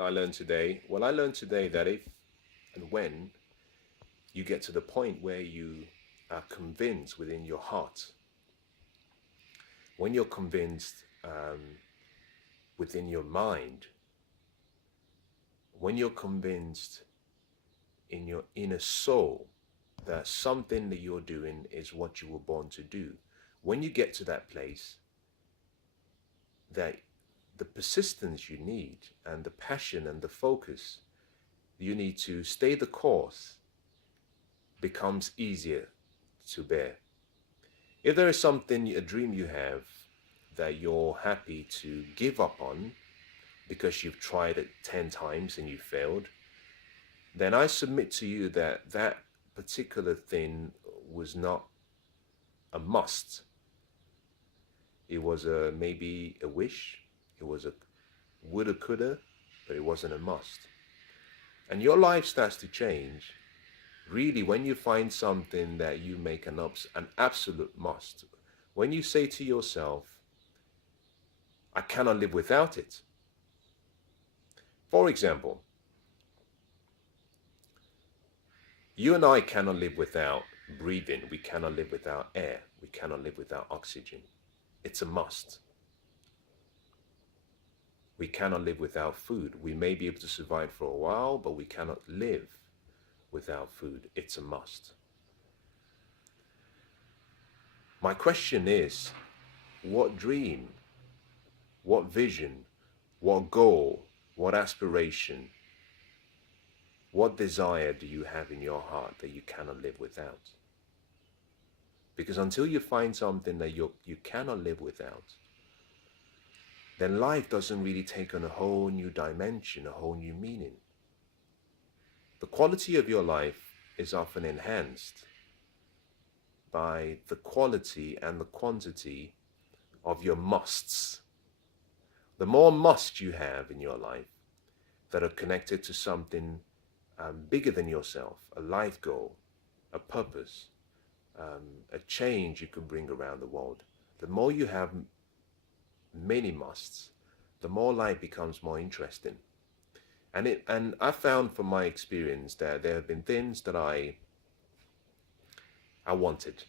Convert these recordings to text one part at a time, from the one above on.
I learned today? Well, I learned today that if and when you get to the point where you are convinced within your heart, when you're convinced within your mind, when you're convinced in your inner soul that something that you're doing is what you were born to do, when you get to that place, that the persistence you need and the passion and the focus you need to stay the course becomes easier to bear. If there is something, a dream you have that you're happy to give up on because you've tried it 10 times and you failed, then I submit to you that that particular thing was not a must. It was maybe a wish. It was a woulda, coulda, but it wasn't a must. And your life starts to change really when you find something that you make an absolute must. When you say to yourself, I cannot live without it. For example, you and I cannot live without breathing. We cannot live without air. We cannot live without oxygen. It's a must. We cannot live without food. We may be able to survive for a while, but we cannot live without food. It's a must. My question is, what dream, what vision, what goal, what aspiration, what desire do you have in your heart that you cannot live without? Because until you find something that you cannot live without, then life doesn't really take on a whole new dimension, a whole new meaning. The quality of your life is often enhanced by the quality and the quantity of your musts. The more musts you have in your life that are connected to something bigger than yourself, a life goal, a purpose, a change you could bring around the world, the more you have many musts, the more life becomes more interesting. And I found from my experience that there have been things that I wanted,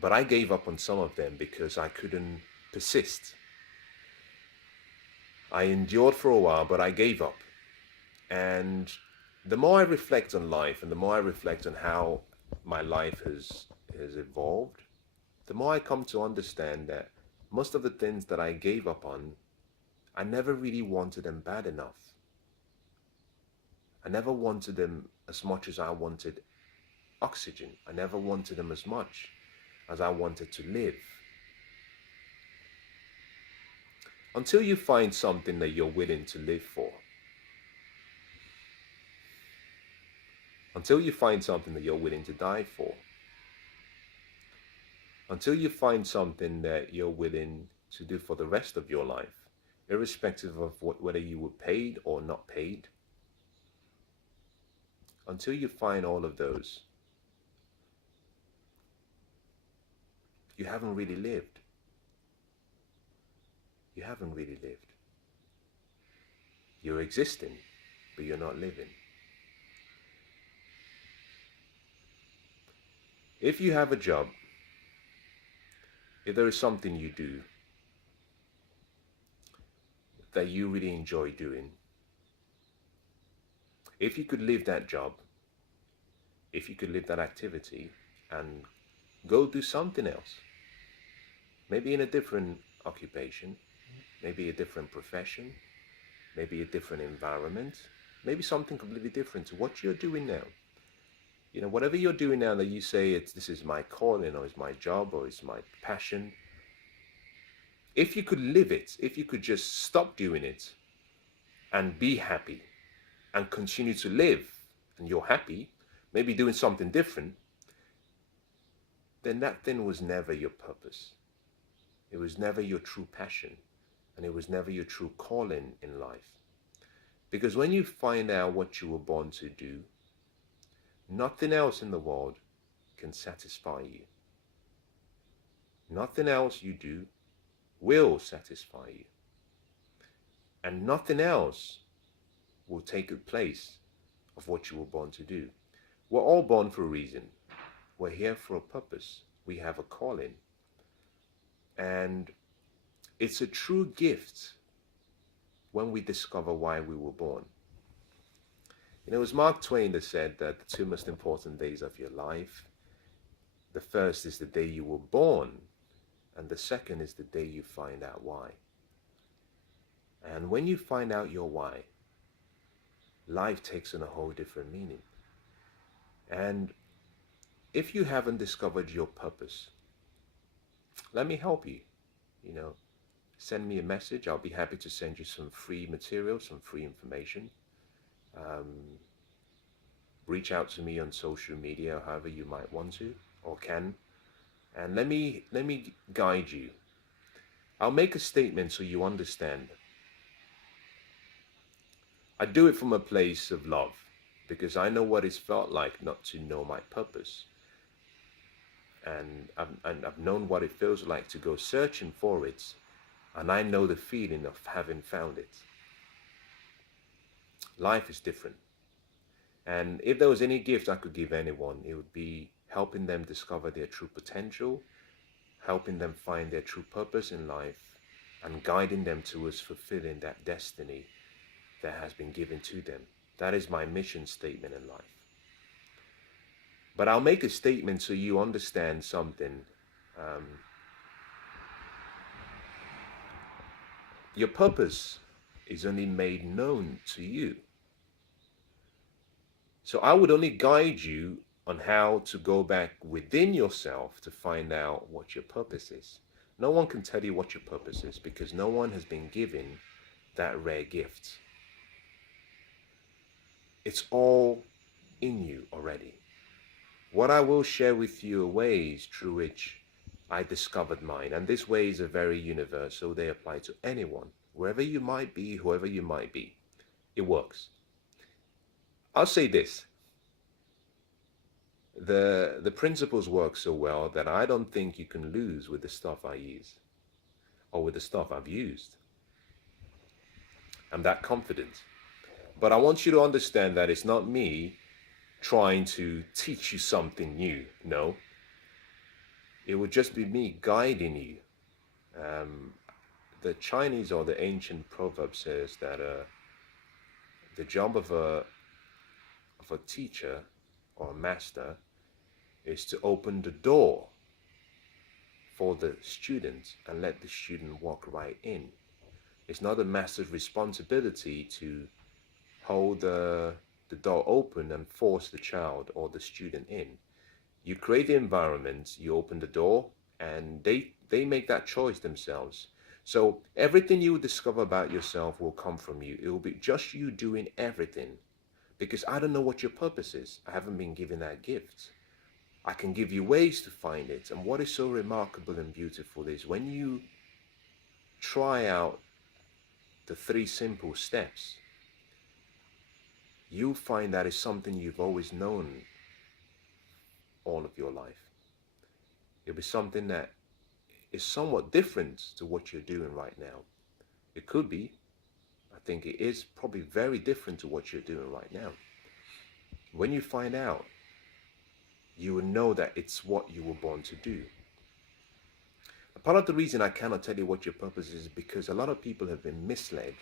but I gave up on some of them because I couldn't persist. I endured for a while, but I gave up. And the more I reflect on life and the more I reflect on how my life has evolved, the more I come to understand that most of the things that I gave up on, I never really wanted them bad enough. I never wanted them as much as I wanted oxygen. I never wanted them as much as I wanted to live. Until you find something that you're willing to live for, until you find something that you're willing to die for, until you find something that you're willing to do for the rest of your life, irrespective of whether you were paid or not paid, until you find all of those, you haven't really lived. You haven't really lived. You're existing, but you're not living. If you have a job, if there is something you do that you really enjoy doing, if you could leave that job, if you could leave that activity and go do something else, maybe in a different occupation, maybe a different profession, maybe a different environment, maybe something completely different to what you're doing now. You know, whatever you're doing now that you say this is my calling or it's my job or it's my passion, if you could live it, if you could just stop doing it and be happy and continue to live and you're happy, maybe doing something different, then that thing was never your purpose. It was never your true passion, and it was never your true calling in life. Because when you find out what you were born to do, nothing else in the world can satisfy you. Nothing else you do will satisfy you. and nothing else will take the place of what you were born to do. We're all born for a reason. We're here for a purpose. We have a calling. And it's a true gift when we discover why we were born. You know, it was Mark Twain that said that the two most important days of your life, the first is the day you were born, and the second is the day you find out why. And when you find out your why, life takes on a whole different meaning. And if you haven't discovered your purpose, let me help you. You know, send me a message. I'll be happy to send you some free material, some free information. Reach out to me on social media, however you might want to or can, and let me guide you. I'll make a statement so you understand. I do it from a place of love because I know what it's felt like not to know my purpose. And I've known what it feels like to go searching for it, and I know the feeling of having found it. Life is different. And if there was any gift I could give anyone, it would be helping them discover their true potential, helping them find their true purpose in life, and guiding them towards fulfilling that destiny that has been given to them. That is my mission statement in life. But I'll make a statement so you understand something. Your purpose is only made known to you. So I would only guide you on how to go back within yourself to find out what your purpose is. No one can tell you what your purpose is because no one has been given that rare gift. It's all in you already. What I will share with you are ways through which I discovered mine. And these ways are very universal. They apply to anyone, wherever you might be, whoever you might be. It works. I'll say this. The principles work so well that I don't think you can lose with the stuff I use or with the stuff I've used. I'm that confident. But I want you to understand that it's not me trying to teach you something new. No. It would just be me guiding you. The Chinese or the ancient proverb says that the job of a teacher or a master is to open the door for the student and let the student walk right in. It's not a master's responsibility to hold the door open and force the child or the student in. You create the environment, you open the door, and they make that choice themselves. So everything you discover about yourself will come from you. It will be just you doing everything. Because I don't know what your purpose is. I haven't been given that gift. I can give you ways to find it. And what is so remarkable and beautiful is when you try out the 3 simple steps, you'll find that it's something you've always known all of your life. It'll be something that is somewhat different to what you're doing right now. It could be. I think it is probably very different to what you're doing right now. When you find out, you will know that it's what you were born to do. Part of the reason I cannot tell you what your purpose is because a lot of people have been misled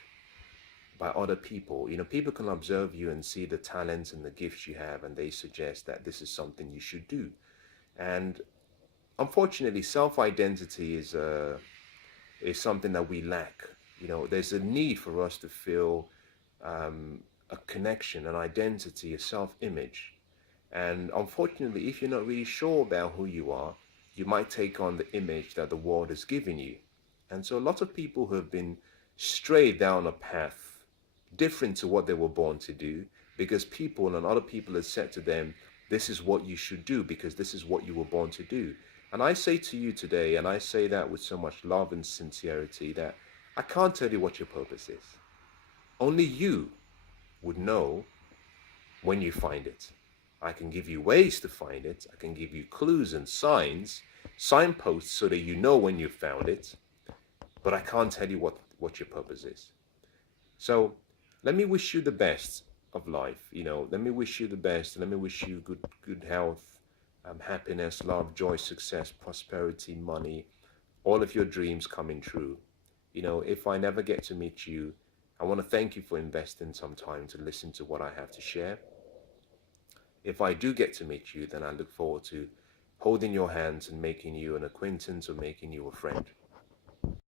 by other people. You know, people can observe you and see the talents and the gifts you have, and they suggest that this is something you should do. And unfortunately, self-identity is something that we lack. You know, there's a need for us to feel a connection, an identity, a self-image. And unfortunately, if you're not really sure about who you are, you might take on the image that the world has given you. And so a lot of people who have been strayed down a path different to what they were born to do, because people and other people have said to them, this is what you should do because this is what you were born to do. And I say to you today, and I say that with so much love and sincerity, that I can't tell you what your purpose is. Only you would know when you find it. I can give you ways to find it. I can give you clues and signposts so that you know when you found it. But I can't tell you what your purpose is. So let me wish you the best of life. Let me wish you the best. Let me wish you good health, happiness, love, joy, success, prosperity, money, all of your dreams coming true. If I never get to meet you, I want to thank you for investing some time to listen to what I have to share. If I do get to meet you, then I look forward to holding your hands and making you an acquaintance or making you a friend.